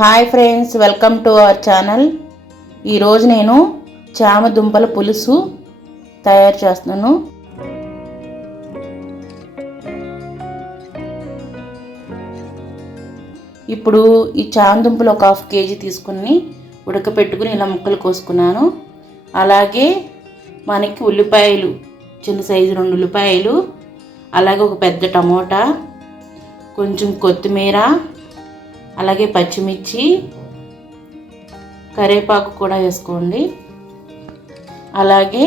Hi friends, welcome to our channel. ఈరోజు నేను చామదుంపల పులుసు తయారు చేస్తున్నాను. ఇప్పుడు ఈ చామదుంపలు ఒక 1/2 kg తీసుకుని ఉడకపెట్టుకుని ఇలా ముక్కలు కోసుకున్నాను. అలాగే మనకి ఉల్లిపాయలు, చిన్న సైజు 2 ఉల్లిపాయలు, అలాగే ఒక పెద్ద టమోటా, కొంచెం కొత్తిమీర, అలాగే పచ్చిమిర్చి, కరివేపాకు కూడా వేసుకోండి. అలాగే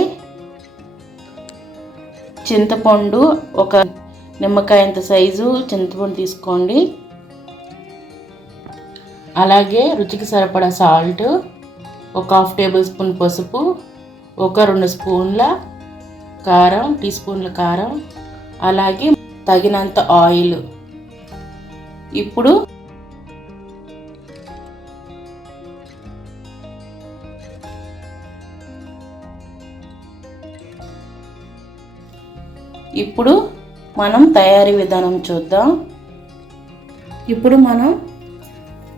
చింతపండు, ఒక నిమ్మకాయ అంత సైజు చింతపండు తీసుకోండి. అలాగే రుచికి సరిపడా సాల్ట్, ఒక 1/2 టేబుల్ స్పూన్ పసుపు, ఒక 2 స్పూన్ల కారం, టీ స్పూన్ల కారం, అలాగే తగినంత ఆయిల్. ఇప్పుడు మనం తయారీ విధానం చూద్దాం. ఇప్పుడు మనం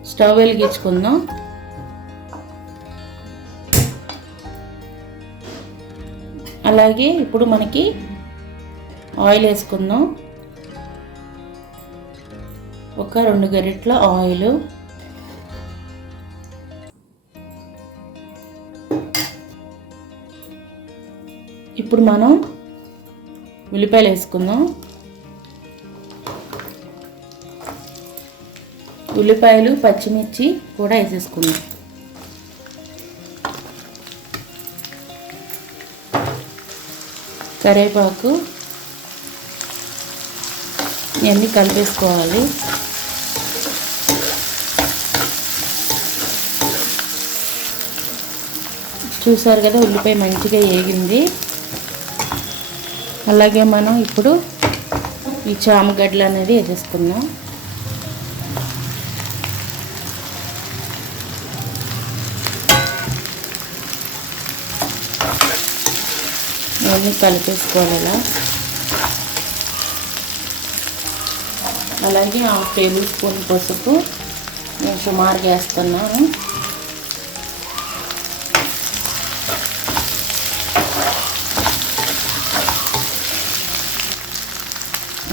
స్టవ్ వెలిగించుకుందాం. అలాగే ఇప్పుడు మనకి ఆయిల్ వేసుకుందాం. ఒక 2 గరిటెల ఆయిల్. ఇప్పుడు మనం ఉల్లిపాయలు వేసుకుందాం. ఉల్లిపాయలు, పచ్చిమిర్చి కూడా వేసేసుకుందాం. కరివేపాకు, ఇవన్నీ కలిపేసుకోవాలి. చూసారు కదా, ఉల్లిపాయ మంచిగా వేగింది. అలాగే మనం ఇప్పుడు ఈ చామగడ్డలు అనేది వేసేసుకుందాం. ఇవన్నీ కలిపేసుకోవాలి అలా. అలాగే 1/2 టేబుల్ స్పూన్ పసుపు నేను సుమారుగా వేస్తున్నాను.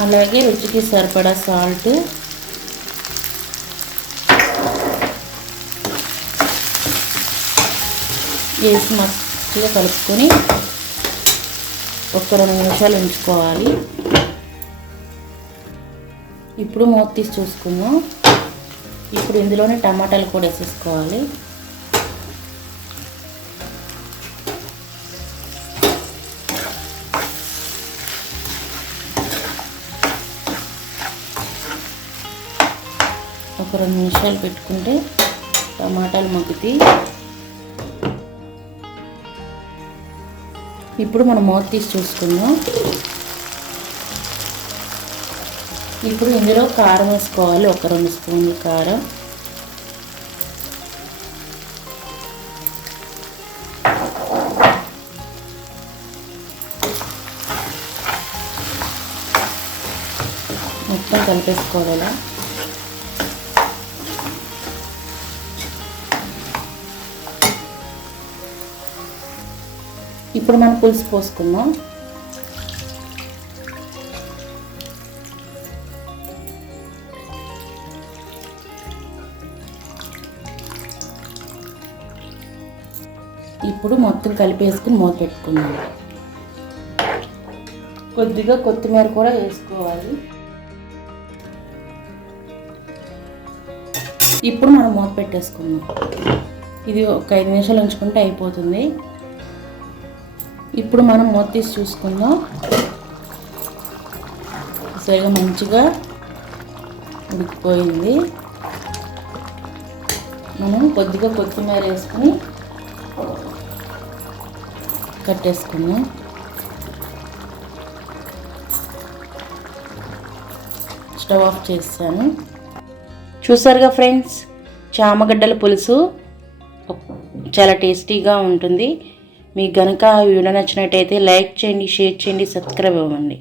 అలాగే రుచికి సరిపడా సాల్ట్, వేసి మంచిగా కలుపుకొని ఒక 2 నిమిషాలు ఉంచుకోవాలి. ఇప్పుడు మూత తీసి చూసుకుందాం. ఇప్పుడు ఇందులోనే టమాటాలు కూడా వేసేసుకోవాలి. ఒక 2 నిమిషాలు పెట్టుకుంటే టమాటాలు మగ్గుతాయి. ఇప్పుడు మనం మూత తీసి చూసుకుందాం. ఇప్పుడు ఇందులో కారం వేసుకోవాలి. ఒక 2 స్పూన్ల కారం, మొత్తం కలిపేసుకోవాలి. ఇప్పుడు మనం పులుసు పోసుకుందాం. ఇప్పుడు మొత్తం కలిపేసుకుని మూత పెట్టుకుందాం. కొద్దిగా కొత్తిమీర కూడా వేసుకోవాలి. ఇప్పుడు మనం మూత పెట్టేసుకుందాం. ఇది ఒక 5 నిమిషాలు ఉంచుకుంటే అయిపోతుంది. ఇప్పుడు మనం మూత తీసి చూసుకుందాం. సరిగా మంచిగా ఉడికిపోయింది. మనం కొద్దిగా కొత్తిమీర వేసుకుని కట్టేసుకుందాం. స్టవ్ ఆఫ్ చేస్తాను. చూసారుగా ఫ్రెండ్స్, చామగడ్డల పులుసు చాలా టేస్టీగా ఉంటుంది. మీకు కనుక వీడియో నచ్చినట్టయితే లైక్ చేయండి, షేర్ చేయండి, సబ్స్క్రైబ్ అవ్వండి.